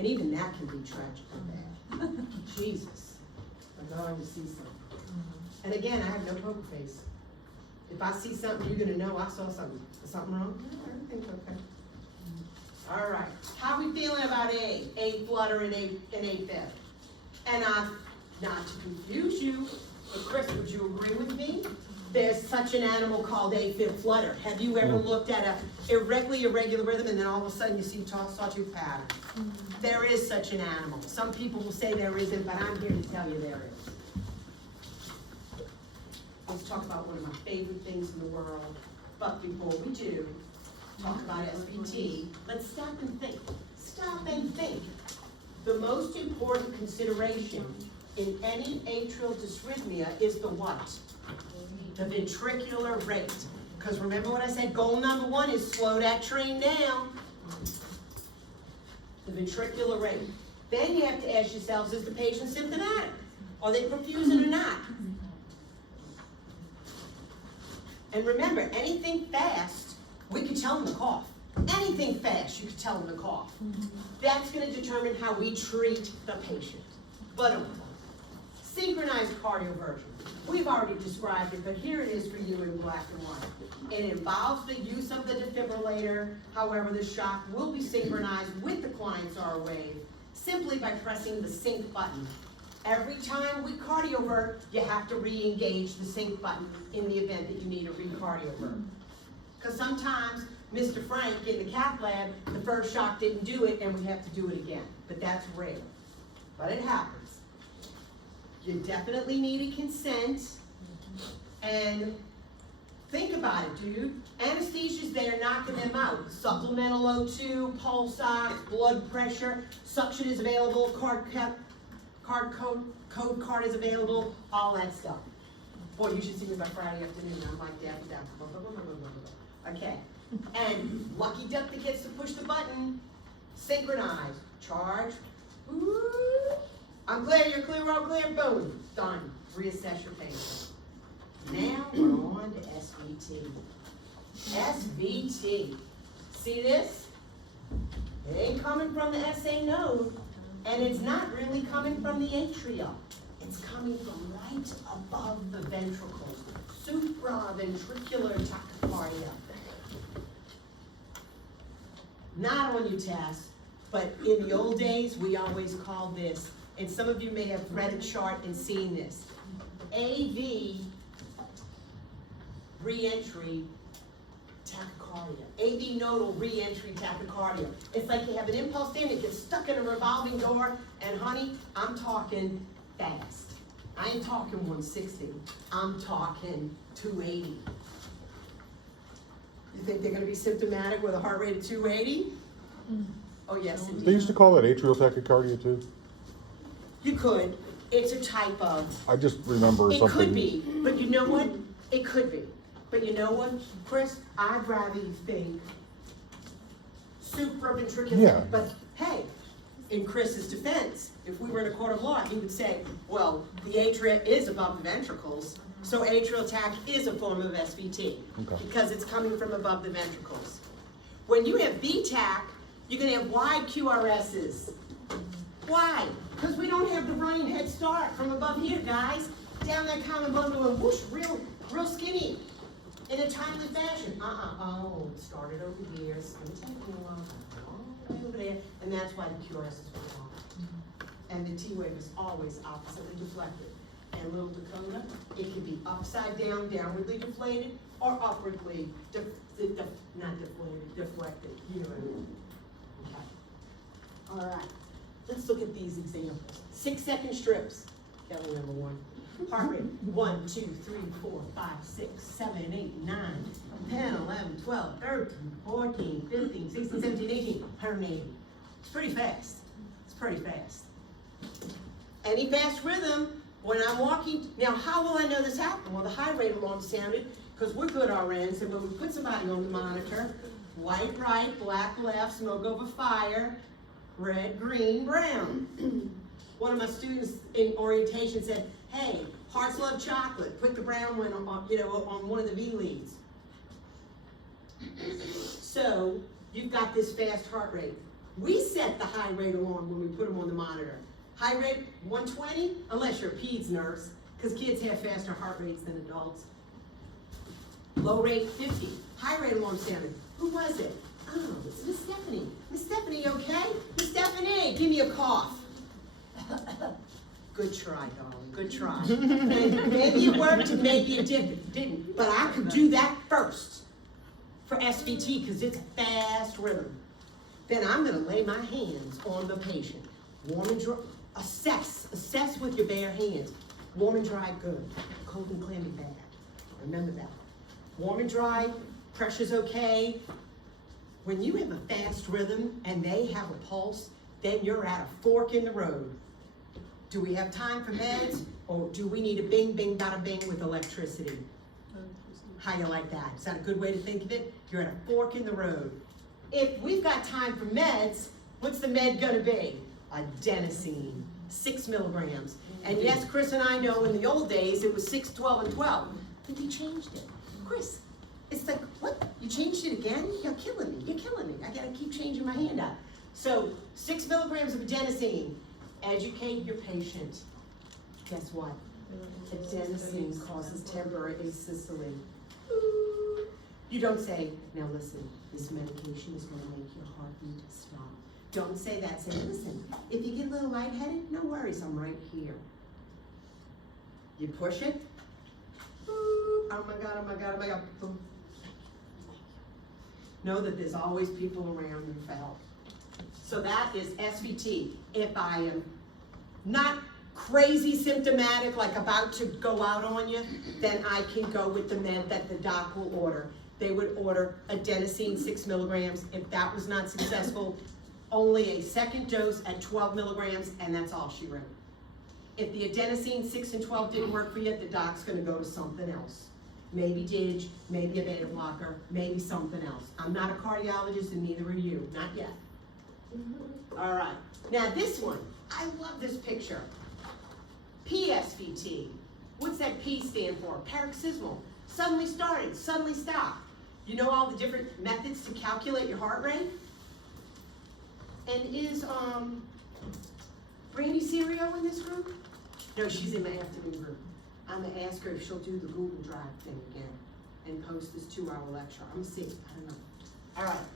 And even that can be tragically bad. Jesus, I'm going to see something. And again, I have no poker face. If I see something, you're gonna know I saw something. Is something wrong? No, everything's okay. All right, how we feeling about A flutter and A fib? And not to confuse you, but Chris, would you agree with me? There's such an animal called A fib flutter. Have you ever looked at a irregular rhythm and then all of a sudden you see sawtooth pattern? There is such an animal. Some people will say there isn't, but I'm here to tell you there is. Let's talk about one of my favorite things in the world. But before we do, talk about SVT, let's stop and think. Stop and think. The most important consideration in any atrial dysrhythmia is the what? The ventricular rate. Because remember what I said, goal number one is slow that train down. The ventricular rate. Then you have to ask yourselves, is the patient symptomatic? Are they perfusing or not? And remember, anything fast, we can tell them to cough. Anything fast, you can tell them to cough. That's going to determine how we treat the patient. But synchronized cardioversion. We've already described it, but here it is for you in black and white. It involves the use of the defibrillator. However, the shock will be synchronized with the client's R wave simply by pressing the sync button. Every time we cardiovert, you have to re-engage the sync button in the event that you need a re-cardiovert. Because sometimes, Mr. Frank in the cath lab, the first shock didn't do it and we have to do it again. But that's rare. But it happens. You definitely need a consent. And think about it, dude. Anesthesia's there knocking them out. Supplemental O2, pulse ox, blood pressure, suction is available, code card is available, all that stuff. Boy, you should see me by Friday afternoon. I'm like that. Okay. And lucky duck that gets to push the button, synchronize, charge. Ooh. I'm clear, you're clear, all clear, boom, done. Reassess your patient. Now we're on to SVT. SVT. See this? It ain't coming from the SA node. And it's not really coming from the atria. It's coming from right above the ventricles. Supraventricular tachycardia. Not on your test, but in the old days, we always called this, and some of you may have read a chart and seen this, AV reentry tachycardia. AV nodal reentry tachycardia. It's like you have an impulse there and it gets stuck in a revolving door, and honey, I'm talking fast. I ain't talking 160, I'm talking 280. You think they're gonna be symptomatic with a heart rate of 280? Oh yes, indeed. They used to call that atrial tachycardia too? You could. It's a type of. I just remember something. It could be, but you know what? It could be. But you know what, Chris? I'd rather you think supraventricular. Yeah. But hey, in Chris's defense, if we were in a court of law, he would say, well, the atria is above the ventricles, so atrial tach is a form of SVT because it's coming from above the ventricles. When you have V-tach, you're going to have wide QRSs. Why? Because we don't have the running head start from above here, guys. Down that common bundle and whoosh, real skinny. In a timely fashion. Oh, it started over here, it's going to take a while, all the way over there, and that's why the QRS is wrong. And the T wave is always oppositely deflected. And little Dakota, it can be upside down, downwardly deflated, or upwardly, not deflated, deflected. You know what I mean? Okay. All right. Let's look at these examples. 6-second strips. Kelly number one. Heart rate, 1, 2, 3, 4, 5, 6, 7, 8, 9, 10, 11, 12, 13, 14, 15, 16, 17, 18, 180. It's pretty fast. It's pretty fast. Any fast rhythm, when I'm walking, now how will I know this happened? Well, the high rate alarm sounded, because we're good RNs, and when we put somebody on the monitor, white right, black left, smoke over fire, red, green, brown. One of my students in orientation said, hey, hearts love chocolate. Put the brown one on, on one of the V leads. So you've got this fast heart rate. We set the high rate alarm when we put them on the monitor. High rate 120, unless you're a peds nurse, because kids have faster heart rates than adults. Low rate 50. High rate alarm sounded. Who was it? Oh, it's Miss Stephanie. Miss Stephanie, you okay? Miss Stephanie, give me a cough. Good try, darling, good try. Maybe it worked and maybe it didn't, but I could do that first for SVT because it's a fast rhythm. Then I'm gonna lay my hands on the patient. Warm and dry, assess with your bare hands. Warm and dry, good. Cold and clammy, bad. Remember that. Warm and dry, pressure's okay. When you have a fast rhythm and they have a pulse, then you're at a fork in the road. Do we have time for meds, or do we need a bing, bing, bada bing with electricity? How you like that? Is that a good way to think of it? You're at a fork in the road. If we've got time for meds, what's the med gonna be? Adenosine, 6 milligrams. And yes, Chris and I know in the old days it was 6, 12, and 12, but they changed it. Chris, it's like, what? You changed it again? You're killing me, you're killing me. I gotta keep changing my hand out. So 6 milligrams of adenosine. Educate your patient. Guess what? Adenosine causes temporary asystole. You don't say, now listen, this medication is going to make your heartbeat stop. Don't say that. Say, listen, if you get a little lightheaded, no worries, I'm right here. You push it. Oh my God, oh my God, oh my God. Boom. Know that there's always people around you for help. So that is SVT. If I am not crazy symptomatic, like about to go out on you, then I can go with the med that the doc will order. They would order adenosine 6 milligrams. If that was not successful, only a second dose at 12 milligrams, and that's all she wrote. If the adenosine 6 and 12 didn't work for you, the doc's gonna go to something else. Maybe DIG, maybe a beta blocker, maybe something else. I'm not a cardiologist and neither are you, not yet. All right, now this one, I love this picture. PSVT, what's that P stand for? Paroxysmal, suddenly started, suddenly stopped. You know all the different methods to calculate your heart rate? And is Brandy Serio in this group? No, she's in my afternoon group. I'm gonna ask her if she'll do the Google Drive thing again and post this 2-hour lecture. I'm gonna see, I don't know. All right.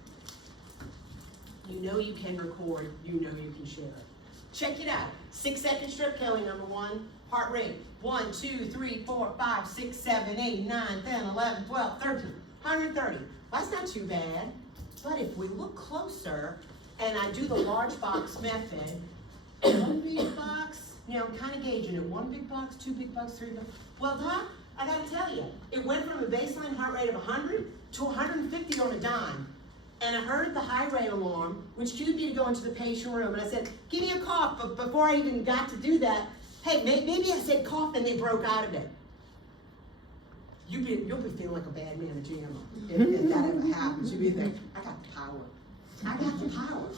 You know you can record, you know you can share it. Check it out. 6-second strip Kelly, number 1. Heart rate, 1, 2, 3, 4, 5, 6, 7, 8, 9, 10, 11, 12, 13, 130. Well, that's not too bad. But if we look closer, and I do the large box method, 1 big box, now I'm kind of gauging it. 1 big box, 2 big box, 3 big box. Well, Doc, I gotta tell you, it went from a baseline heart rate of 100 to 150 on a dime. And I heard the high rate alarm, which cued me to go into the patient room, and I said, give me a cough, but before I even got to do that, hey, maybe I said cough and they broke out of it. You'll be feeling like a bad man at JAMA if that ever happens. You'll be thinking, I got the power. I got the power.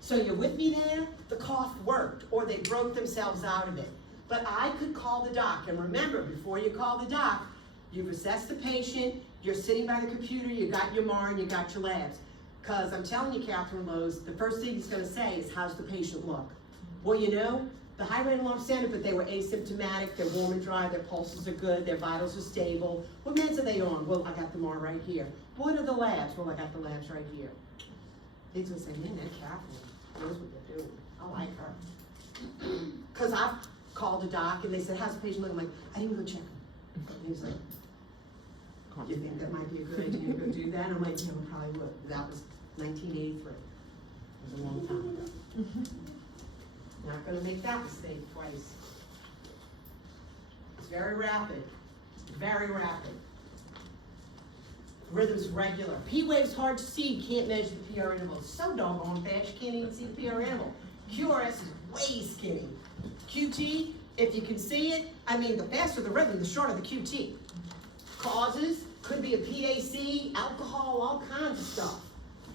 So you're with me there? The cough worked, or they broke themselves out of it. But I could call the doc, and remember, before you call the doc, you've assessed the patient, you're sitting by the computer, you got your MAR and you got your labs. Because I'm telling you, Catherine Lowe's, the first thing he's going to say is, how's the patient look? Well, you know, the high rate alarm sounded, but they were asymptomatic, they're warm and dry, their pulses are good, their vitals are stable. What meds are they on? Well, I got the MAR right here. What are the labs? Well, I got the labs right here. He's going to say, man, that Catherine knows what they're doing. I like her. Because I've called a doc and they said, how's the patient looking? I'm like, I didn't go check him. And he was like, you think that might be a good idea to go do that? I'm like, yeah, we probably would. That was 1983. It was a long time ago. Not gonna make that mistake twice. It's very rapid, very rapid. Rhythm's regular. P wave's hard to see, you can't measure the PR interval. It's so doggone fast, you can't even see the PR interval. QRS is way skinny. QT, if you can see it, I mean, the faster the rhythm, the shorter the QT. Causes, could be a PAC, alcohol, all kinds of stuff.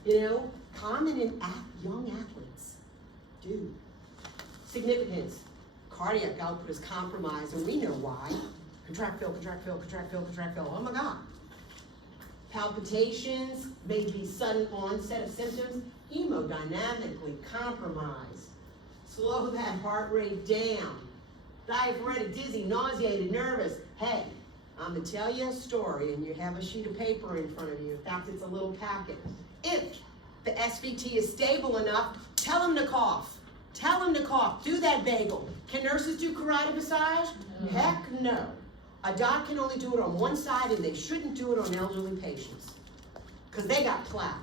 You know, common in young athletes. Dude. Significance, cardiac output is compromised, and we know why. Contract, fill, contract, fill, contract, fill, contract, fill. Oh my God. Palpitations, may be sudden onset of symptoms. hemodynamically compromised. Slow that heart rate down. Diaphoretic, dizzy, nauseated, nervous. Hey, I'm gonna tell you a story, and you have a sheet of paper in front of you. In fact, it's a little packet. If the SVT is stable enough, tell them to cough. Tell them to cough. Do that bagel. Can nurses do carotid massage? No. Heck no. A doc can only do it on one side, and they shouldn't do it on elderly patients, because they got plaque.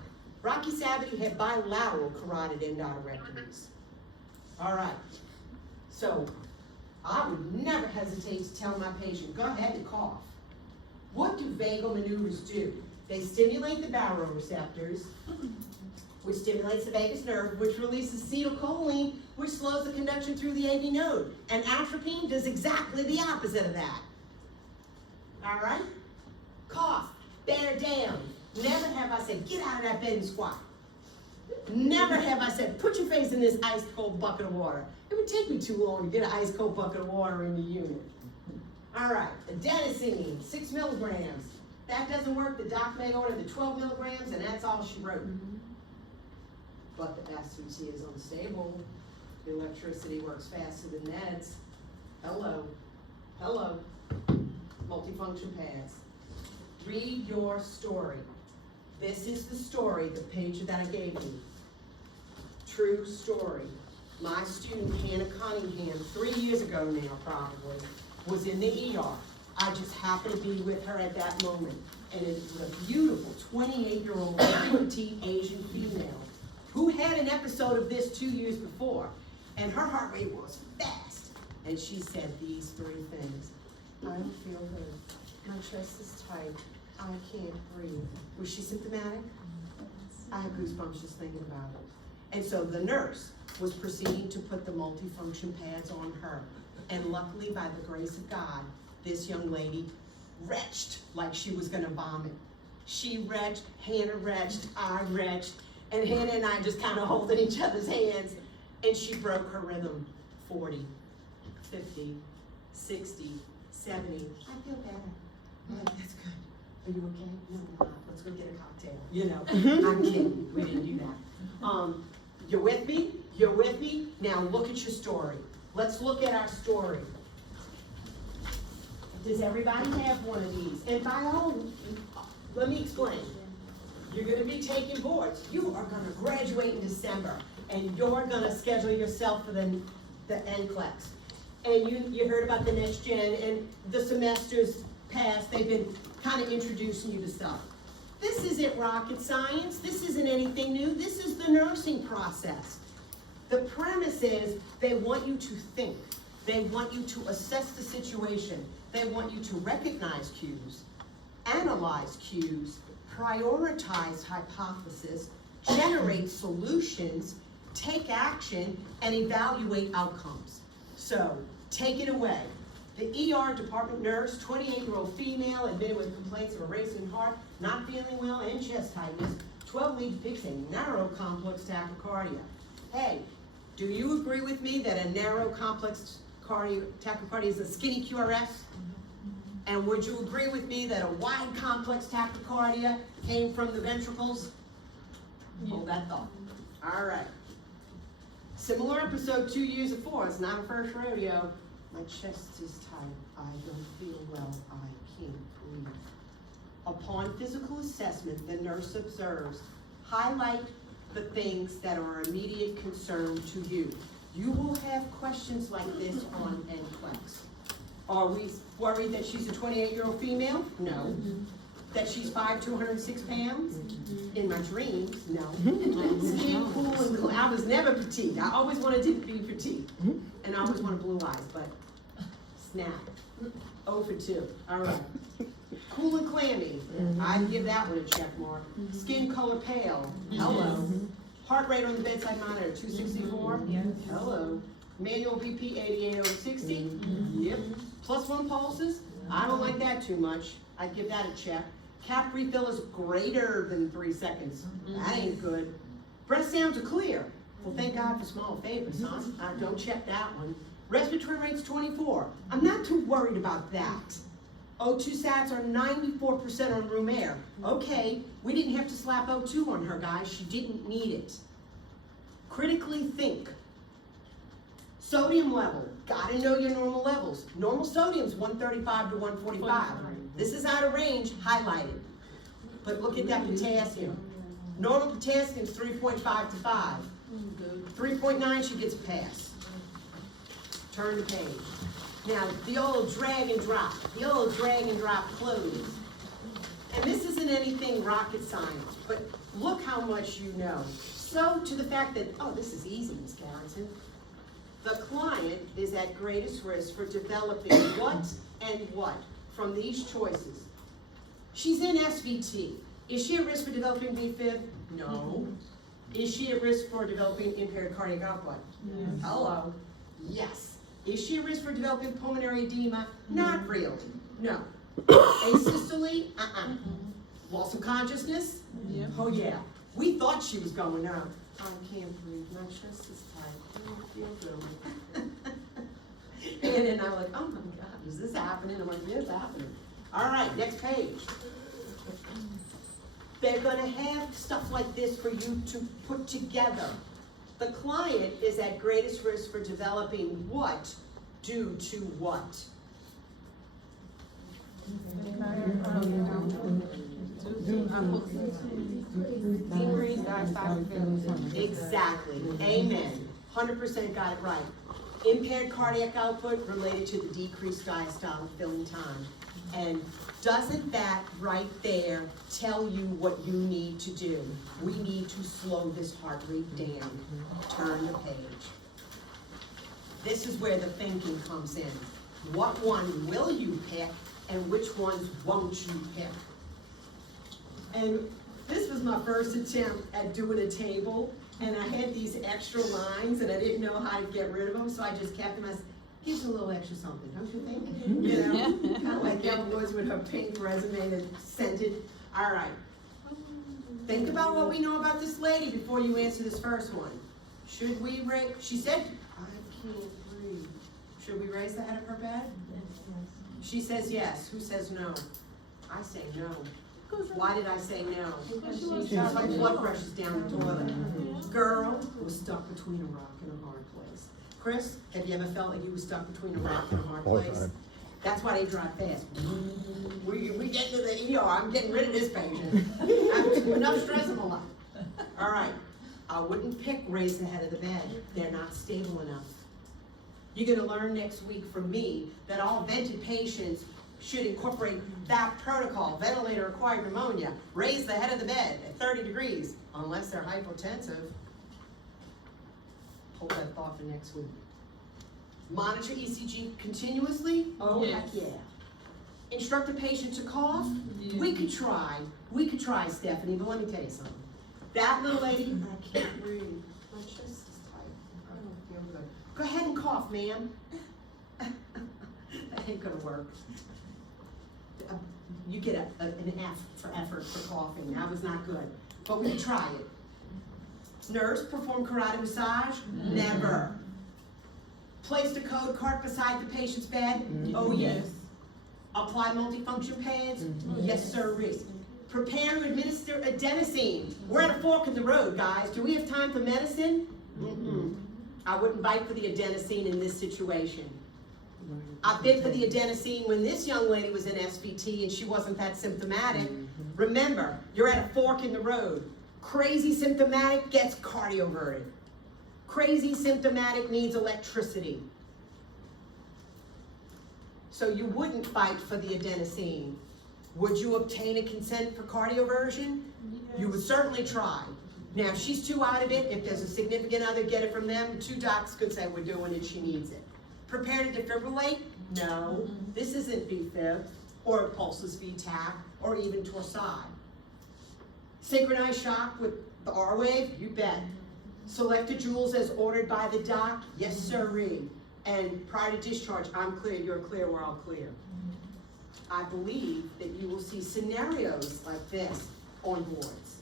Rocky Savity had bilateral carotid endarterectomies. All right. So I would never hesitate to tell my patient, go ahead and cough. What do vagal maneuvers do? They stimulate the baroreceptors, which stimulates the vagus nerve, which releases acetylcholine, which slows the conduction through the AV node. And atropine does exactly the opposite of that. All right? Cough, bear down. Never have I said, get out of that bed and squat. Never have I said, put your face in this ice cold bucket of water. It would take me too long to get an ice cold bucket of water in the unit. All right, adenosine, 6 milligrams. That doesn't work. The doc may order the 12 milligrams, and that's all she wrote. But the SVT is unstable. The electricity works faster than meds. Hello, hello. Multifunction pads. Read your story. This is the story, the page that I gave you. True story. My student, Hannah Cunningham, 3 years ago now probably, was in the ER. I just happened to be with her at that moment. And it was a beautiful 28-year-old, very petite Asian female who had an episode of this 2 years before. And her heart rate was fast. And she said these 3 things. I don't feel good. My chest is tight. I can't breathe. Was she symptomatic? I have goosebumps just thinking about it. And so the nurse was proceeding to put the multifunction pads on her. And luckily, by the grace of God, this young lady retched like she was gonna vomit. She retched, Hannah retched, I retched, and Hannah and I just kind of holding each other's hands, and she broke her rhythm. 40, 50, 60, 70. I feel better. I'm like, that's good. Are you okay? No, I'm not. Let's go get a cocktail. You know, I'm kidding. We didn't do that. You're with me? You're with me? Now look at your story. Let's look at our story. Does everybody have one of these? And by all, let me explain. You're gonna be taking boards. You are gonna graduate in December, and you're gonna schedule yourself for the NCLEX. And you heard about the next gen, and the semesters past, they've been kind of introducing you to stuff. This isn't rocket science. This isn't anything new. This is the nursing process. The premise is they want you to think. They want you to assess the situation. They want you to recognize cues, analyze cues, prioritize hypothesis, generate solutions, take action, and evaluate outcomes. So, take it away. The ER department nurse, 28-year-old female, admitted with complaints of a racing heart, not feeling well, and chest tightness. 12 leads depicts a narrow complex tachycardia. Hey, do you agree with me that a narrow complex tachycardia is a skinny QRS? And would you agree with me that a wide complex tachycardia came from the ventricles? Hold that thought. All right. Similar episode 2 years before. It's not a first rodeo. My chest is tight. I don't feel well. I can't breathe. Upon physical assessment, the nurse observes, highlight the things that are immediate concern to you. You will have questions like this on NCLEX. Are we worried that she's a 28-year-old female? No. That she's 5', 206 pounds? In my dreams, no. Skin cool and cool. I was never petite. I always wanted to be petite. And I always wanted blue eyes, but snap. 0 for 2. All right. Cool and clammy. I'd give that one a check mark. Skin color pale. Hello. Heart rate on the bedside monitor, 264. Hello. Manual BP 88/60. Yep. +1 pulses. I don't like that too much. I'd give that a check. Cap refill is greater than 3 seconds. That ain't good. Breath sounds are clear. Well, thank God for small favors, huh? Don't check that one. Respiratory rate's 24. I'm not too worried about that. O2 sats are 94% on room air. Okay, we didn't have to slap O2 on her, guys. She didn't need it. Critically think. Sodium level, gotta know your normal levels. Normal sodium's 135 to 145. This is out of range, highlighted. But look at that potassium. Normal potassium's 3.5 to 5. 3.9, she gets a pass. Turn the page. Now, the old drag and drop clothes. And this isn't anything rocket science, but look how much you know. So, to the fact that, oh, this is easy, Ms. Carrington. The client is at greatest risk for developing what and what from these choices. She's in SVT. Is she at risk for developing VFib? No. Is she at risk for developing impaired cardiac output? Yes. Hello. Yes. Is she at risk for developing pulmonary edema? Not really. No. Asystole? Loss of consciousness? Yeah. Oh yeah. We thought she was going out. I can't breathe. My chest is tight. I don't feel good. And then I'm like, oh my God, is this happening? I'm like, yeah, it's happening. All right, next page. They're gonna have stuff like this for you to put together. The client is at greatest risk for developing what due to what? Exactly. Amen. 100% got it right. Impaired cardiac output related to the decreased diastolic filling time. And doesn't that right there tell you what you need to do? We need to slow this heart rate down. Turn the page. This is where the thinking comes in. What one will you pick and which ones won't you pick? And this was my first attempt at doing a table, and I had these extra lines and I didn't know how to get rid of them, so I just kept them as, here's a little extra something, don't you think? You know, kind of like Ella Woods with her pink resume that scented. All right. Think about what we know about this lady before you answer this first one. Should we raise, she said, I can't breathe. Should we raise the head of her bed? She says yes. Who says no? I say no. Why did I say no? Because my blood pressure's down the toilet. Girl was stuck between a rock and a hard place. Chris, have you ever felt like you were stuck between a rock and a hard All the place? time. That's why they drive fast. We get to the ER, I'm getting rid of this patient. I have enough stress in my life. All right, I wouldn't pick raise the head of the bed. They're not stable enough. You're gonna learn next week from me that all vented patients should incorporate that protocol, ventilator-acquired pneumonia, raise the head of the bed at 30 degrees, unless they're hypotensive. Hold that thought for next week. Monitor ECG continuously? Oh, Yes. heck yeah. Instruct the patient to cough? Yeah. We could try, Stephanie, but let me tell you something. That little lady, I can't breathe. My chest is tight. I don't feel good. Go ahead and cough, ma'am. That ain't gonna work. You get an F for effort for coughing. That was not good. But we can try it. Nurse, perform carotid massage? Never. Place the code cart beside the patient's bed? Oh, yes. Apply multifunction pads? Yes, sirree. Prepare to administer adenosine. We're at a fork in the road, guys. Do we have time for medicine? I wouldn't bite for the adenosine in this situation. I bid for the adenosine when this young lady was in SVT and she wasn't that symptomatic. Remember, you're at a fork in the road. Crazy symptomatic gets cardioverted. Crazy symptomatic needs electricity. So you wouldn't fight for the adenosine. Would you obtain a consent for cardioversion? Yes. You would certainly try. Now, if she's too out of it, if there's a significant other, get it from them. 2 docs could say we're doing it, she needs it. Prepare to defibrillate? No. This isn't VFib, or pulseless VTAC, or even torsade. Synchronized shock with the R-wave? You bet. Select the joules as ordered by the doc? Yes, sirree. And prior to discharge, I'm clear, you're clear, we're all clear. I believe that you will see scenarios like this on boards.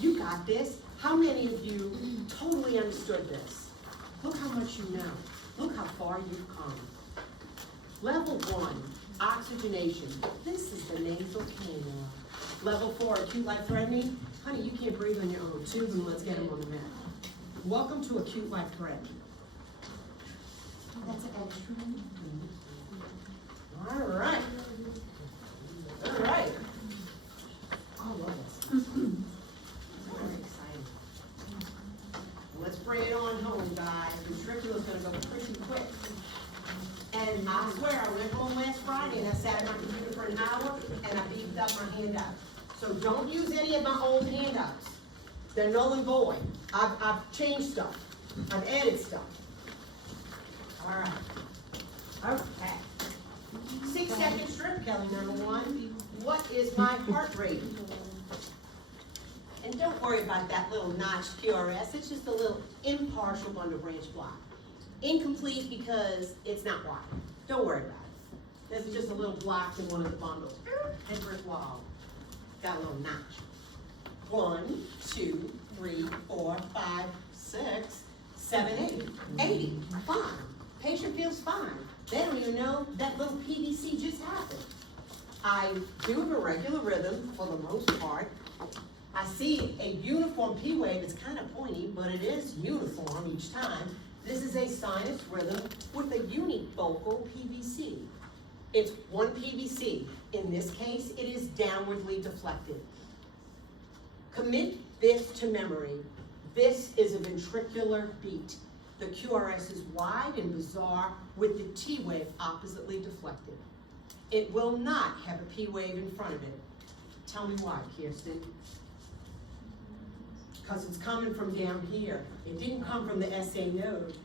You got this. How many of you totally understood this? Look how much you know. Look how far you've come. Level 1, oxygenation. This is the nasal cannula. Level 4, acute life-threatening. Honey, you can't breathe on your own. Tubes and let's get them on the mat. Welcome to Acute Life Thread. That's an extra one. All right. All right. I love this. Very exciting. Let's bring it on home, guys. Ventricula's gonna go pretty quick. And I swear, I went home last Friday and I sat at my computer for an hour and I beefed up my handout. So don't use any of my old handouts. They're null and void. I've changed stuff. I've added stuff. All right. Okay. 6-second strip, Kelly, number 1. What is my heart rate? And don't worry about that little notched QRS. It's just a little impartial bundle branch block. Incomplete because it's not wide. Don't worry about it. There's just a little block in one of the bundles. And brick wall. Got a little notch. 1, 2, 3, 4, 5, 6, 7, 8. 80. Fine. Patient feels fine. They don't even know that little PVC just happened. I do have a regular rhythm for the most part. I see a uniform P wave. It's kind of pointy, but it is uniform each time. This is a sinus rhythm with a unifocal PVC. It's one PVC. In this case, it is downwardly deflected. Commit this to memory. This is a ventricular beat. The QRS is wide and bizarre with the T wave oppositely deflected. It will not have a P wave in front of it. Tell me why, Kirsten. Because it's coming from down here. It didn't come from the SA node.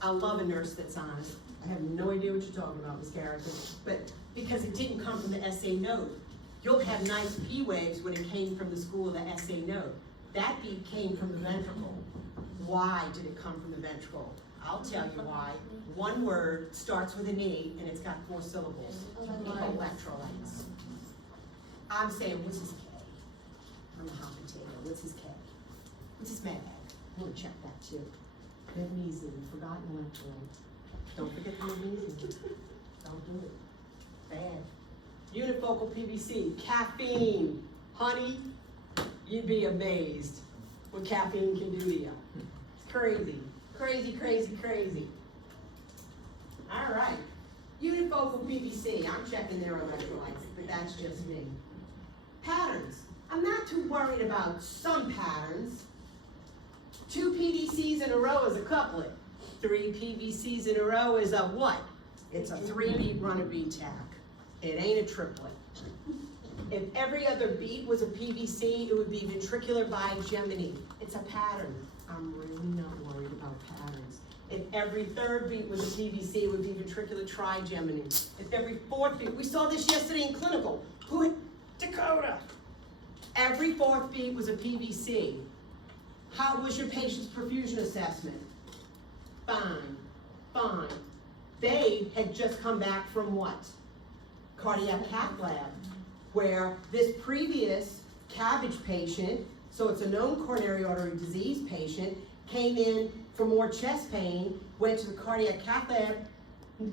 I love a nurse that's honest. I have no idea what you're talking about, Ms. Garrison, but because it didn't come from the SA node. You'll have nice P waves when it came from the school of the SA node. That beat came from the ventricle. Why did it come from the ventricle? I'll tell you why. One word starts with an E and it's got 4 syllables. Electrolytes. I'm saying, what's his K? I'm a hot potato. What's his K? What's his mag? I'm gonna check that too. Magnesium, forgotten electrolyte. Don't forget the magnesium. Don't do it. Bad. Unifocal PVC, caffeine. Honey, you'd be amazed what caffeine can do to you. It's crazy, crazy, crazy, crazy. All right, unifocal PVC, I'm checking their electrolytes, but that's just me. Patterns, I'm not too worried about some patterns. 2 PVCs in a row is a couplet. 3 PVCs in a row is a what? It's a 3-beat runner beat tack. It ain't a triplet. If every other beat was a PVC, it would be ventricular bigeminy. It's a pattern. I'm really not worried about patterns. If every 3rd beat was a PVC, it would be ventricular trigeminy. If every 4th beat, we saw this yesterday in clinical. Dakota. Every 4th beat was a PVC. How was your patient's perfusion assessment? Fine, fine. They had just come back from what? Cardiac cath lab, where this previous cabbage patient, so it's a known coronary artery disease patient, came in for more chest pain, went to the cardiac cath lab,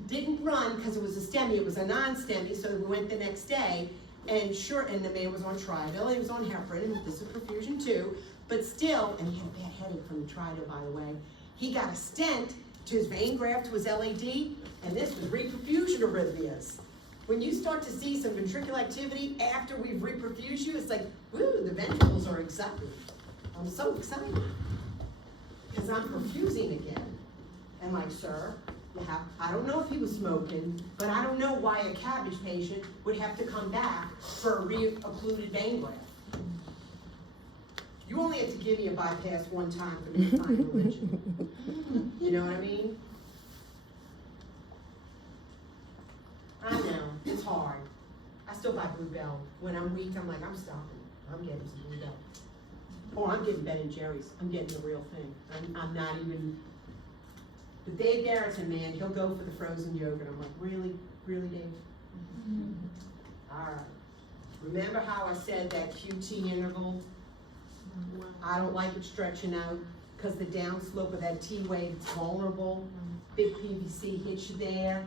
didn't run because it was a STEMI, it was a non-STEMI, so we went the next day, and sure, and the man was on Tridil, he was on heparin, and this is perfusion too, but still, and he had a bad headache from the Tridil, by the way, he got a stent to his vein graft, to his LAD, and this was reperfusion arrhythmias. When you start to see some ventricular activity after we've reperfused you, it's like, woo, the ventricles are excited. I'm so excited. Because I'm perfusing again. And like, sir, I don't know if he was smoking, but I don't know why a cabbage patient would have to come back for a re-occluded vein graft. You only have to give me a bypass one time for me to find religion. You know what I mean? I know, it's hard. I still buy Blue Bell. When I'm weak, I'm like, I'm stopping. I'm getting some Blue Bell. Or I'm getting Ben and Jerry's. I'm getting the real thing. I'm not even, but Dave Garrison, man, he'll go for the frozen yogurt. I'm like, really? Really, Dave? All right. Remember how I said that QT interval? I don't like it stretching out because the downslope of that T wave is vulnerable. Big PVC hits you there.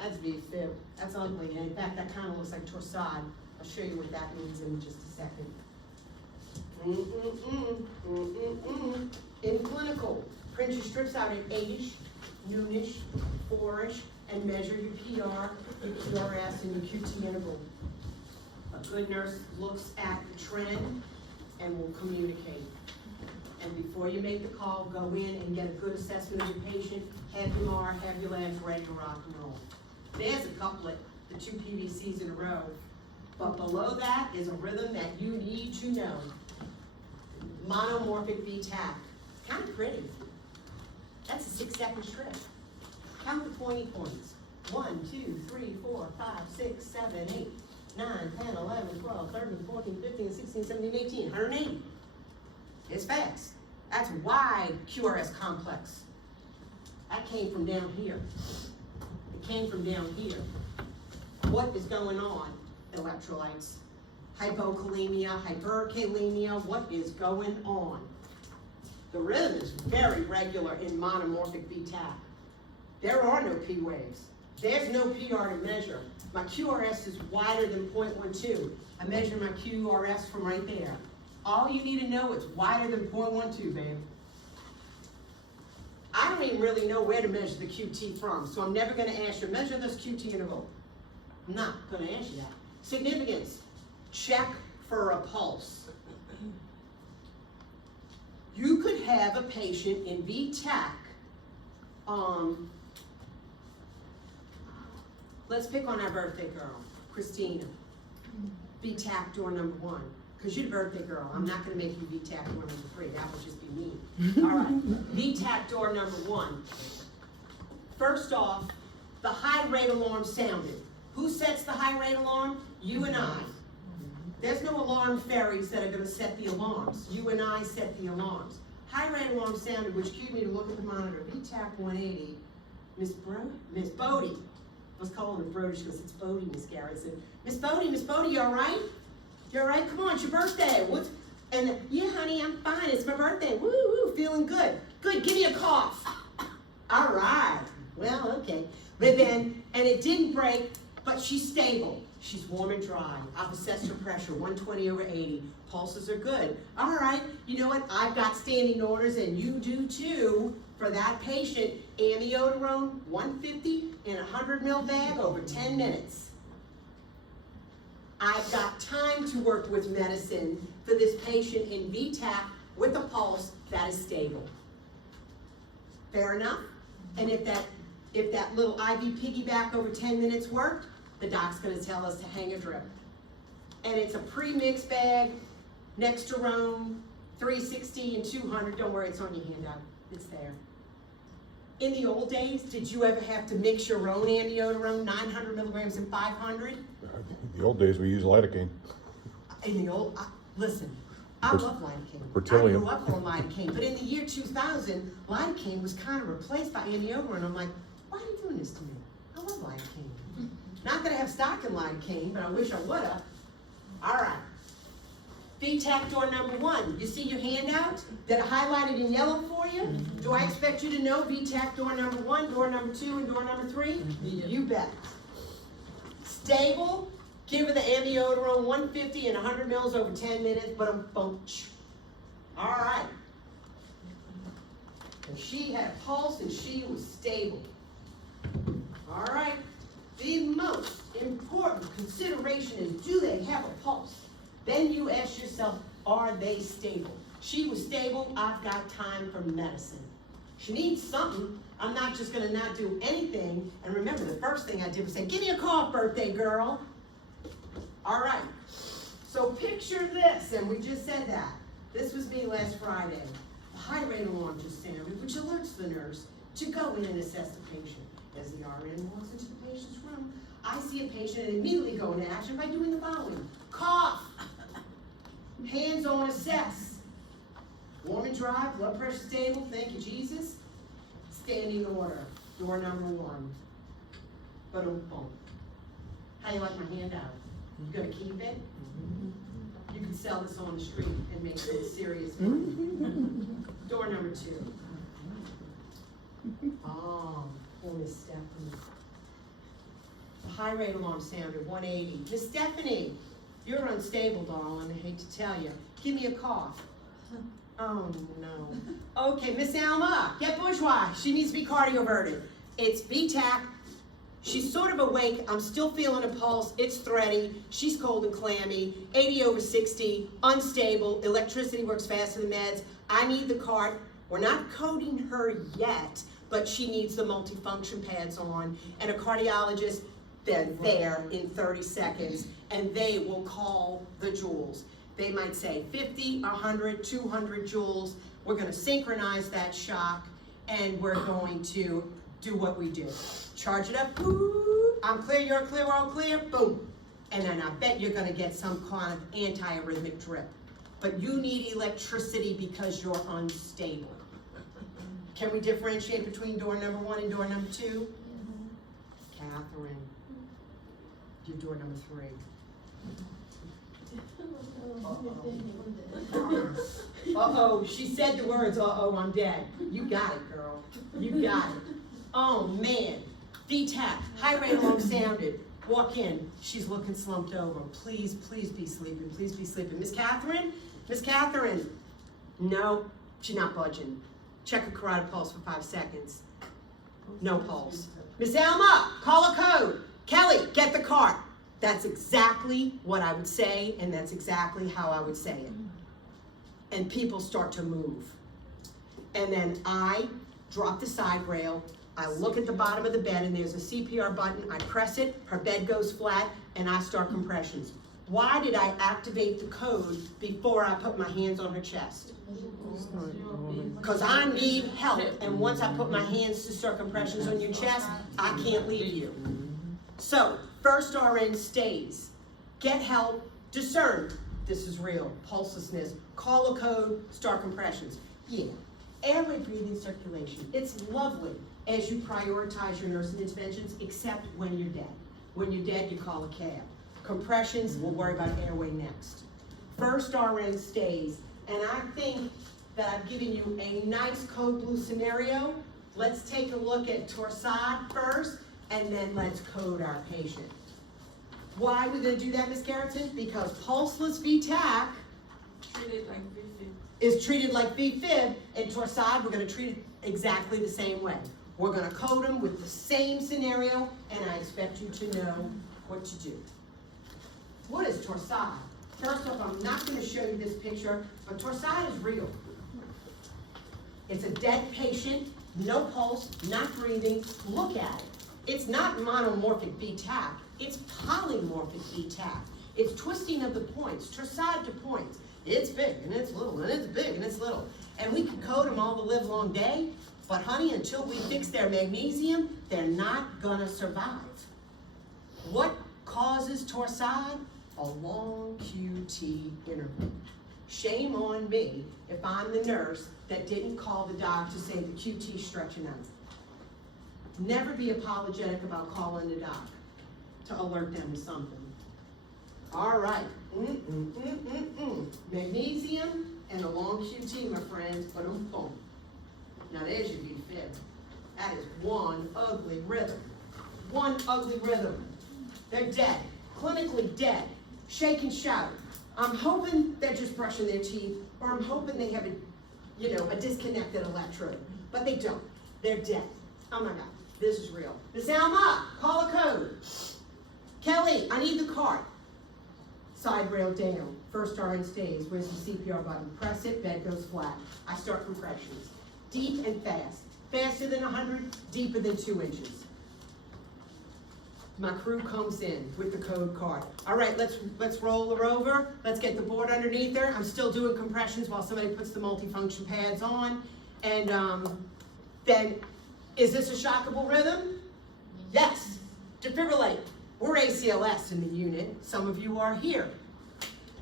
That's V-fib. That's ugly. And in fact, that kind of looks like torsade. I'll show you what that means in just a second. In clinical, print your strips out at 8-ish, noonish, 4-ish, and measure your PR, your QRS, and your QT interval. A good nurse looks at the trend and will communicate. And before you make the call, go in and get a good assessment of your patient, have your MR, have your labs ready to rock and roll. There's a couplet, the 2 PVCs in a row, but below that is a rhythm that you need to know. Monomorphic V-tach, kind of pretty. That's a 6-second strip. Count the pointy points. 1, 2, 3, 4, 5, 6, 7, 8, 9, 10, 11, 12, 13, 14, 15, 16, 17, 18, 180. It's fast. That's wide QRS complex. That came from down here. It came from down here. What is going on? Electrolytes, hypokalemia, hyperkalemia, what is going on? The rhythm is very regular in monomorphic V-tach. There are no P waves. There's no PR to measure. My QRS is wider than 0.12. I measure my QRS from right there. All you need to know is wider than 0.12, babe. I don't even really know where to measure the QT from, so I'm never gonna ask you, measure this QT interval. I'm not gonna ask you that. Significance, check for a pulse. You could have a patient in V-tach, let's pick on our birthday girl, Christina. V-tach door number 1, because you're the birthday girl. I'm not gonna make you V-tach door number 3, that would just be mean. All right, V-tach door number 1. First off, the high rate alarm sounded. Who sets the high rate alarm? You and I. There's no alarm fairies that are gonna set the alarms. You and I set the alarms. High rate alarm sounded, which cued me to look at the monitor. V-tach 180. Miss Bodie. I was calling her Brodish because it's Bodie, Miss Garrison. Miss Bodie, you all right? You all right? Come on, it's your birthday. Yeah, honey, I'm fine. It's my birthday. Woo, woo, feeling good. Good, give me a cough. All right. Well, okay. But then, and it didn't break, but she's stable. She's warm and dry. I've assessed her pressure, 120/80. Pulses are good. All right, you know what? I've got standing orders, and you do too, for that patient. Amiodarone, 150 in a 100 ml bag over 10 minutes. I've got time to work with medicine for this patient in V-tach with a pulse that is stable. Fair enough? And if that little IV piggyback over 10 minutes worked, the doc's gonna tell us to hang a drip. And it's a pre-mixed bag, Nexterone, 360 and 200. Don't worry, it's on your handout. It's there. In the old days, did you ever have to mix your own amiodarone, 900 milligrams and 500? The old days, we used lidocaine. In the old, listen, I love lidocaine. Bertillon. I grew up on lidocaine, but in the year 2000, lidocaine was kind of replaced by amiodarone. I'm like, why are you doing this to me? I love lidocaine. Not that I have stock in lidocaine, but I wish I would've. All right. V-tach door number 1. You see your handout that I highlighted in yellow for you? Do I expect you to know V-tach door number 1, door number 2, and door number 3? You bet. Stable, give her the amiodarone, 150 and 100 mils over 10 minutes, but boom. All right. And she had a pulse and she was stable. All right. The most important consideration is, do they have a pulse? Then you ask yourself, are they stable? She was stable, I've got time for medicine. She needs something. I'm not just gonna not do anything. And remember, the first thing I did was say, give me a cough, birthday girl. All right, so picture this, and we just said that. This was me last Friday. The high rate alarm just sounded, which alerts the nurse to go in and assess the patient. As the RN walks into the patient's room, I see a patient and immediately go into action by doing the following. Cough. Hands on assess. Warm and dry, blood pressure stable, thank you, Jesus. Standing order, door number 1. Boom, boom. How you like my handout? You gonna keep it? You can sell this on the street and make some serious money. Door number 2. Oh, poor Miss Stephanie. The high rate alarm sounded, 180. Miss Stephanie, you're unstable, darling, I hate to tell you. Give me a cough. Oh, no. Okay, Miss Alma, get bourgeois. She needs to be cardioverted. It's VTAC. She's sort of awake. I'm still feeling a pulse. It's thready. She's cold and clammy. 80/60, unstable. Electricity works faster than meds. I need the cart. We're not coding her yet, but she needs the multifunction pads on. And a cardiologist, they're there in 30 seconds, and they will call the joules. They might say 50, 100, 200 joules. We're gonna synchronize that shock, and we're going to do what we do. Charge it up, boop, I'm clear, you're clear, we're all clear, boom. And then I bet you're gonna get some kind of antiarrhythmic drip. But you need electricity because you're unstable. Can we differentiate between door number 1 and door number 2? Catherine, you're door number 3. Uh-oh, she said the words, uh-oh, I'm dead. You got it, girl. You got it. Oh, man. VTAC, high rate alarm sounded. Walk in. She's looking slumped over. Please, please be sleeping. Please be sleeping. Miss Catherine? Miss Catherine? No, she's not budging. Check her carotid pulse for 5 seconds. No pulse. Miss Alma, call a code. Kelly, get the cart. That's exactly what I would say, and that's exactly how I would say it. And people start to move. And then I drop the side rail, I look at the bottom of the bed, and there's a CPR button, I press it, her bed goes flat, and I start compressions. Why did I activate the code before I put my hands on her chest? Because I need help, and once I put my hands to start compressions on your chest, I can't leave you. So, first RN stays. Get help, discern, this is real, pulselessness, call a code, start compressions. Yeah, airway, breathing, circulation, it's lovely as you prioritize your nursing interventions, except when you're dead. When you're dead, you call a cab. Compressions, we'll worry about airway next. First RN stays, and I think that I've given you a nice code blue scenario. Let's take a look at Torsade first, and then let's code our patient. Why are we gonna do that, Ms. Garrettson? Because pulseless VTAC is treated like VFib, and Torsade, we're gonna treat it exactly the same way. We're gonna code them with the same scenario, and I expect you to know what to do. What is Torsade? First off, I'm not gonna show you this picture, but Torsade is real. It's a dead patient, no pulse, not breathing. Look at it. It's not monomorphic VTAC, it's polymorphic VTAC. It's twisting of the points, Torsade to points. It's big and it's little and it's big and it's little. And we can code them all the live long day, but honey, until we fix their magnesium, they're not gonna survive. What causes Torsade? A long QT interval. Shame on me if I'm the nurse that didn't call the doc to say the QT stretching out. Never be apologetic about calling the doc to alert them to something. All right. Magnesium and a long QT, my friends. Boom. Now there's your VFib. That is one ugly rhythm. One ugly rhythm. They're dead. Clinically dead. Shake and shout. I'm hoping they're just brushing their teeth, or I'm hoping they have a disconnected electrode. But they don't. They're dead. Oh my God. This is real. Miss Alma, call a code. Kelly, I need the cart. Side rail down. First RN stays. Where's the CPR button? Press it, bed goes flat. I start compressions. Deep and fast. Faster than 100, deeper than 2 inches. My crew comes in with the code card. All right, let's roll her over. Let's get the board underneath her. I'm still doing compressions while somebody puts the multifunction pads on. And then, is this a shockable rhythm? Yes. Defibrillate. We're ACLS in the unit. Some of you are here.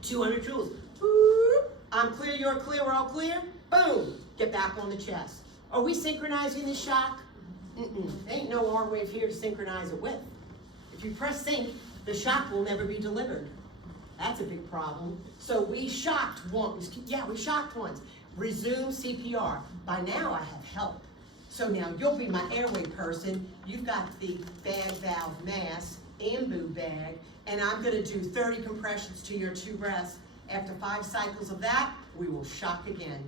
200 joules. Boop. I'm clear, you're clear, we're all clear. Boom. Get back on the chest. Are we synchronizing the shock? Ain't no R wave here to synchronize it with. If you press sync, the shock will never be delivered. That's a big problem. So we shocked once. Yeah, we shocked once. Resume CPR. By now I have help. So now you'll be my airway person. You've got the bag valve mask, ambu bag, and I'm gonna do 30 compressions to your 2 breaths. After 5 cycles of that, we will shock again.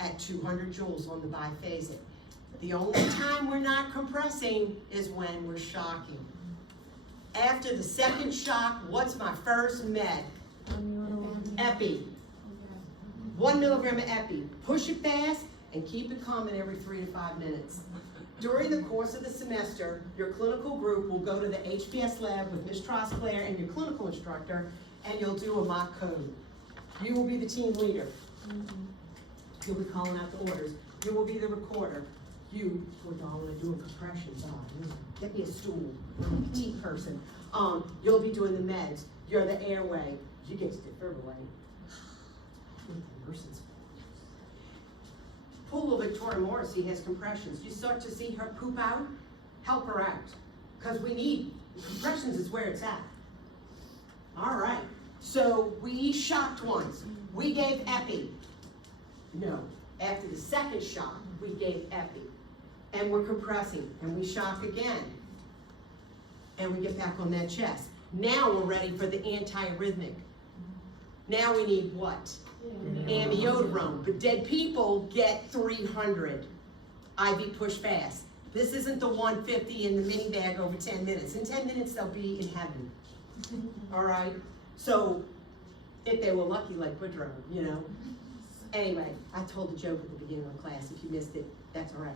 at 200 joules on the biphasic. The only time we're not compressing is when we're shocking. After the second shock, what's my first med? Epi. 1 milligram of epi. Push it fast and keep it coming every 3 to 5 minutes. During the course of the semester, your clinical group will go to the HPS lab with Ms. Trosclair and your clinical instructor, and you'll do a mock code. You will be the team leader. You'll be calling out the orders. You will be the recorder. You, poor darling, are doing compressions. Get me a stool. I'm a petite person. You'll be doing the meds. You're the airway. You get to defibrillate. Nurses. Pool of Victoria Morrissey has compressions. You start to see her poop out, help her out. Because we need, compressions is where it's at. All right, so we shocked once. We gave epi. No, after the second shock, we gave epi. And we're compressing, and we shock again. And we get back on that chest. Now we're ready for the antiarrhythmic. Now we need what? Amiodarone. But dead people get 300 IV push fast. This isn't the 150 in the mini bag over 10 minutes. In 10 minutes, they'll be in heaven. All right? So, if they were lucky like Woodrow, you know. Anyway, I told the joke at the beginning of the class. If you missed it, that's all right.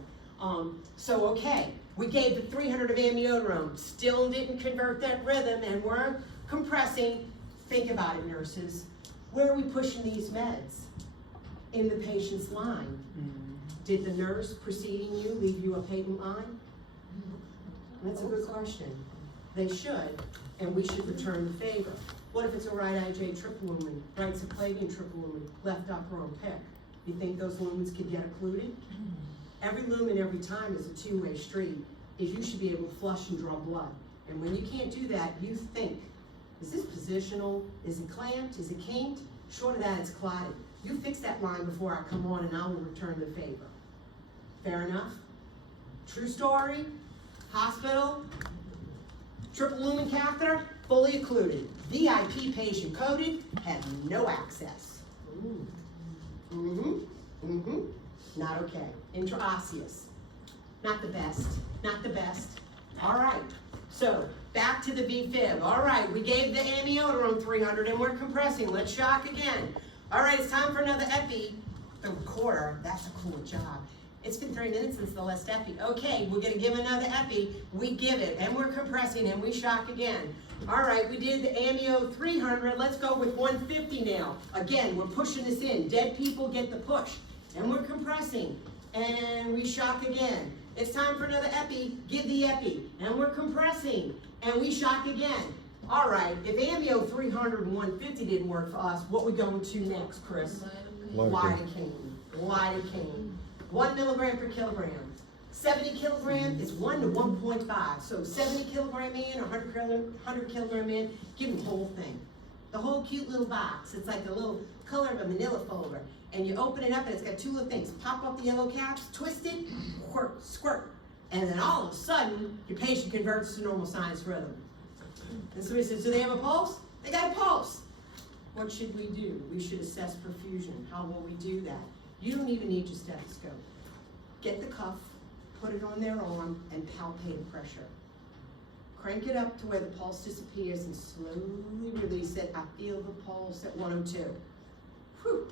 Okay, we gave the 300 of amiodarone. Still didn't convert that rhythm, and we're compressing. Think about it, nurses. Where are we pushing these meds? In the patient's line. Did the nurse preceding you leave you a patent line? That's a good question. They should, and we should return the favor. What if it's a right IJ triple lumen, right subclavian triple lumen, left upper on PIC? You think those lumens could get occluded? Every lumen every time is a two-way street, is you should be able to flush and draw blood. And when you can't do that, you think, is this positional? Is it clamped? Is it kinked? Short of that, it's clotted. You fix that line before I come on and I will return the favor. Fair enough? True story, hospital, triple lumen catheter, fully occluded. VIP patient coded, had no access. Not okay. Intraosseous. Not the best. Not the best. All right. So, back to the V-fib. All right, we gave the amiodarone 300 and we're compressing. Let's shock again. All right, it's time for another epi. The recorder, that's a cool job. It's been 3 minutes since the last epi. Okay, we're gonna give another epi. We give it, and we're compressing, and we shock again. All right, we did the amio 300. Let's go with 150 now. Again, we're pushing this in. Dead people get the push, and we're compressing, and we shock again. It's time for another epi. Give the epi, and we're compressing, and we shock again. All right, if amio 300 and 150 didn't work for us, what we going to next, Chris? Lidocaine. Lidocaine. 1 milligram per kilogram. 70 kilogram is 1 to 1.5. So 70 kilogram in, 100 kilogram in, give them the whole thing. The whole cute little box. It's like the little color of a manila folder. And you open it up and it's got 2 little things. Pop up the yellow caps, twist it, squirt, squirt. And then all of a sudden, your patient converts to normal sinus rhythm. And somebody says, do they have a pulse? They got a pulse. What should we do? We should assess perfusion. How will we do that? You don't even need your stethoscope. Get the cuff, put it on their arm, and palpate the pressure. Crank it up to where the pulse disappears and slowly release it. I feel the pulse at 102. Whew.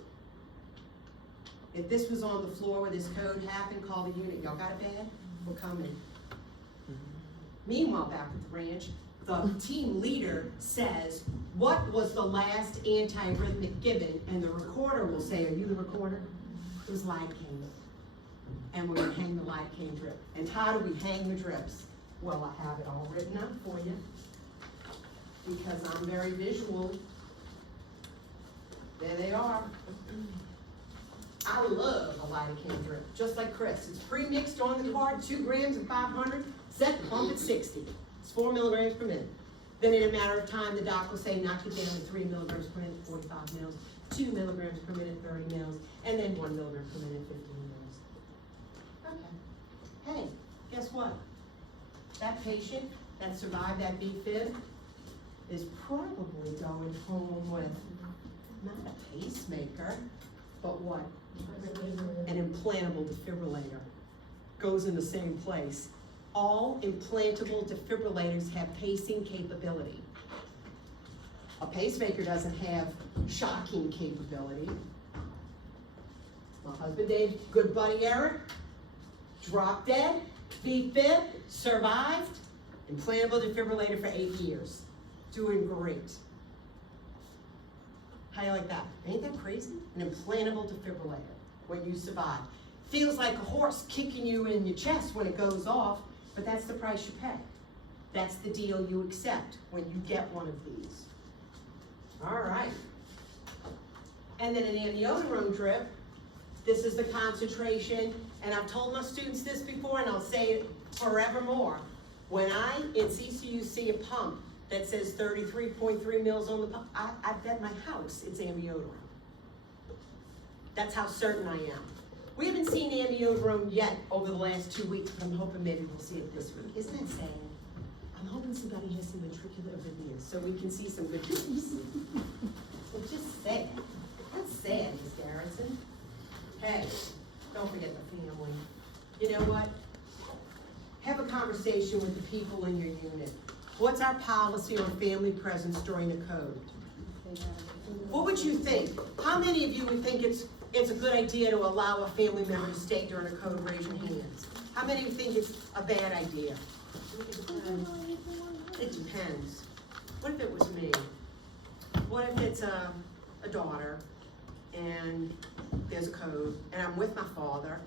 If this was on the floor where this code happened, call the unit. Y'all got it bad? We're coming. Meanwhile, back at the ranch, the team leader says, what was the last antiarrhythmic given? And the recorder will say, are you the recorder? It was lidocaine. And we're gonna hang the lidocaine drip. And how do we hang the drips? Well, I have it all written up for you because I'm very visual. There they are. I love a lidocaine drip, just like Chris. It's pre-mixed on the card, 2 grams and 500, set the pump at 60. It's 4 milligrams per minute. Then in a matter of time, the doc will say, knock it down to 3 milligrams per minute, 45 mils, 2 milligrams per minute, 30 mils, and then 1 milligram per minute, 15 mils. Okay. Hey, guess what? That patient that survived that V-fib is probably going home with not a pacemaker, but what? An implantable defibrillator goes in the same place. All implantable defibrillators have pacing capability. A pacemaker doesn't have shocking capability. My husband Dave, good buddy Eric, dropped dead, defib, survived, implantable defibrillator for 8 years. Doing great. How you like that? Ain't that crazy? An implantable defibrillator when you survive. Feels like a horse kicking you in your chest when it goes off, but that's the price you pay. That's the deal you accept when you get one of these. All right. And then an amiodarone drip. This is the concentration, and I've told my students this before, and I'll say it forevermore. When I, in CCU, see a pump that says 33.3 mils on the pump, I bet my house it's amiodarone. That's how certain I am. We haven't seen amiodarone yet over the last 2 weeks, but I'm hoping maybe we'll see it this week. Isn't that sad? I'm hoping somebody has some ventricular arrhythmias so we can see some good news. It's just sad. That's sad, Ms. Garrison. Hey, don't forget the family. You know what? Have a conversation with the people in your unit. What's our policy on family presence during the code? What would you think? How many of you would think it's a good idea to allow a family member to stay during a code? Raise your hands. How many of you think it's a bad idea? It depends. What if it was me? What if it's a daughter and there's a code and I'm with my father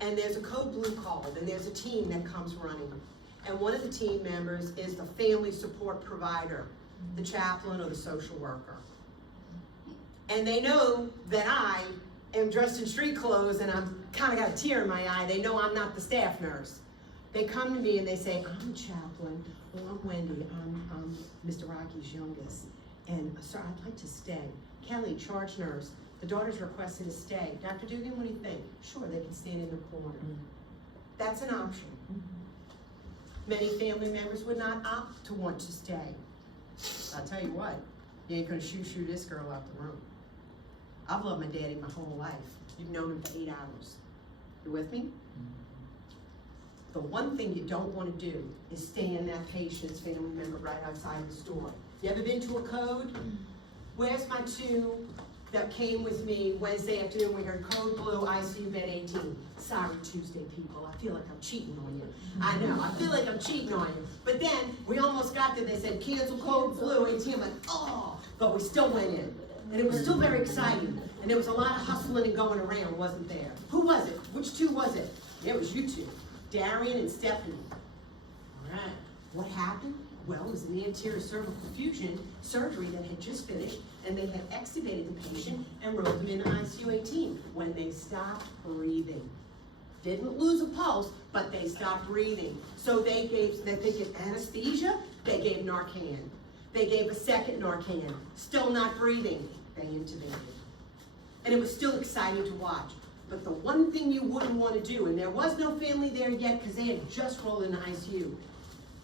and there's a code blue called and there's a team that comes running and one of the team members is the family support provider, the chaplain or the social worker. And they know that I am dressed in street clothes and I'm kind of got a tear in my eye. They know I'm not the staff nurse. They come to me and they say, I'm the chaplain, or I'm Wendy, I'm Mr. Rocky's youngest, and sir, I'd like to stay. Kelly, charge nurse, the daughter's requested to stay. Dr. Dugan, what do you think? Sure, they can stand in the corner. That's an option. Many family members would not opt to want to stay. I'll tell you what, you ain't gonna shoo this girl out the room. I've loved my daddy my whole life. You've known him for 8 hours. You with me? The one thing you don't want to do is stay in that patient's family member right outside the store. You ever been to a code? Where's my two that came with me Wednesday afternoon? We heard code blue, ICU bed 18. Sorry, Tuesday people, I feel like I'm cheating on you. I know, I feel like I'm cheating on you. But then, we almost got there, they said cancel code blue 18. I'm like, oh, but we still went in. And it was still very exciting. And there was a lot of hustling and going around, wasn't there? Who was it? Which two was it? Yeah, it was you two. Darian and Stephanie. All right, what happened? Well, it was an anterior cervical fusion surgery that had just finished, and they had extubated the patient and rolled them into ICU 18 when they stopped breathing. Didn't lose a pulse, but they stopped breathing. So they gave anesthesia, they gave Narcan. They gave a second Narcan, still not breathing, they intubated. And it was still exciting to watch. But the one thing you wouldn't want to do, and there was no family there yet because they had just rolled into ICU,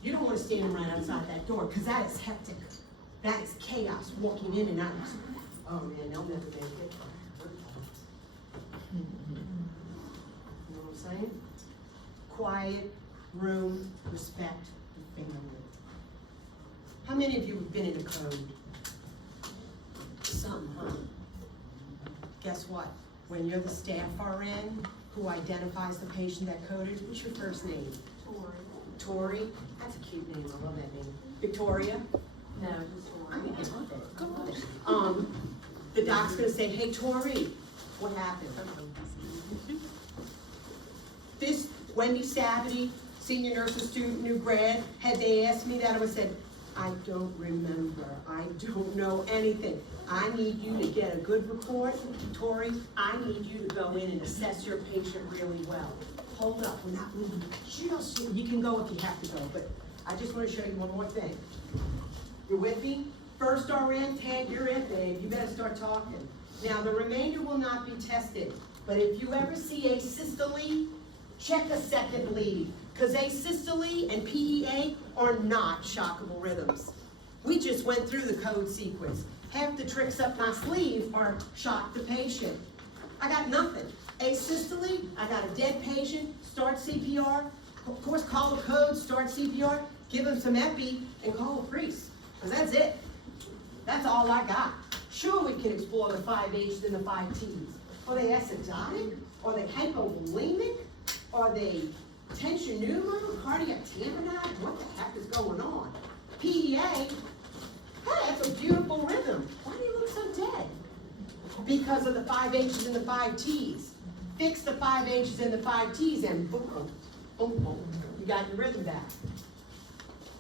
you don't want to stand right outside that door because that is hectic. That is chaos walking in and out. Oh man, they'll never make it. You know what I'm saying? Quiet, room, respect the family. How many of you have been in a code? Some, huh? Guess what? When you're the staff RN who identifies the patient that coded, what's your first name? Tori. Tori? That's a cute name, I love that name. Victoria? No, just Tori. I mean, I love it, I love it. The doc's gonna say, hey Tori, what happened? This Wendy Savity, senior nursing student, new grad, had they asked me that, I would have said, I don't remember, I don't know anything. I need you to get a good report, Tori. I need you to go in and assess your patient really well. Hold up, we're not moving just yet. You can go if you have to go, but I just want to show you one more thing. You with me? First RN, tag, you're in, babe. You better start talking. Now, the remainder will not be tested, but if you ever see asystole, check a second lead, because asystole and PEA are not shockable rhythms. We just went through the code sequence. Half the tricks up my sleeve are shock the patient. I got nothing. Asystole, I got a dead patient, start CPR. Of course, call the code, start CPR, give him some epi, and call a priest. Because that's it. That's all I got. Sure, we can explore the 5 H's and the 5 T's. Are they acidotic? Are they hypovolemic? Are they tension pneumo, cardiac tamponade? What the heck is going on? PEA, hey, that's a beautiful rhythm. Why do you look so dead? Because of the 5 H's and the 5 T's. Fix the 5 H's and the 5 T's and boom, boom, boom, boom. You got your rhythm back.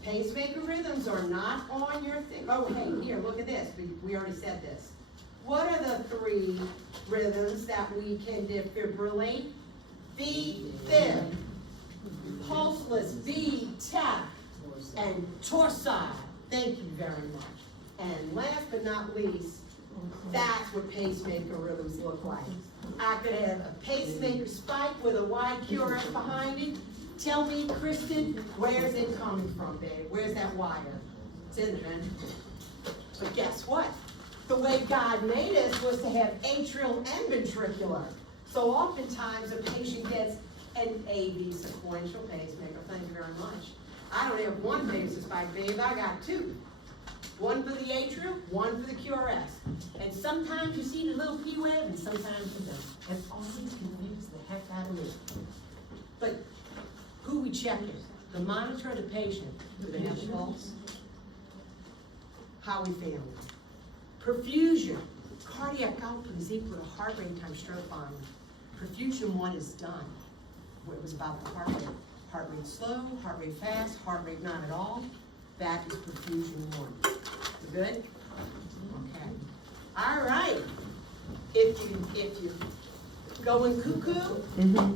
Pacemaker rhythms are not on your thing. Oh, hey, here, look at this. We already said this. What are the 3 rhythms that we can defibrillate? V-fib, pulseless, V-tap, and torsade. Thank you very much. And last but not least, that's what pacemaker rhythms look like. I could have a pacemaker spike with a wide QRS behind it. Tell me, Kristen, where's it coming from, babe? Where's that wire? It's in the vent. But guess what? The way God made us was to have atrial and ventricular. So oftentimes a patient gets an AV sequential pacemaker. Thank you very much. I don't have 1 pacemaker spike, babe. I got 2. 1 for the atrial, 1 for the QRS. And sometimes you see the little P-web and sometimes you don't. It always confuses the heck out of me. But who we checking? The monitor of the patient. Do they have a pulse? How we feeling? Perfusion. Cardiac output is equal to heart rate times stroke volume. Perfusion 1 is done. It was about the heart rate. Heart rate slow, heart rate fast, heart rate not at all. That is perfusion 1. You good? Okay. All right. If you going cuckoo,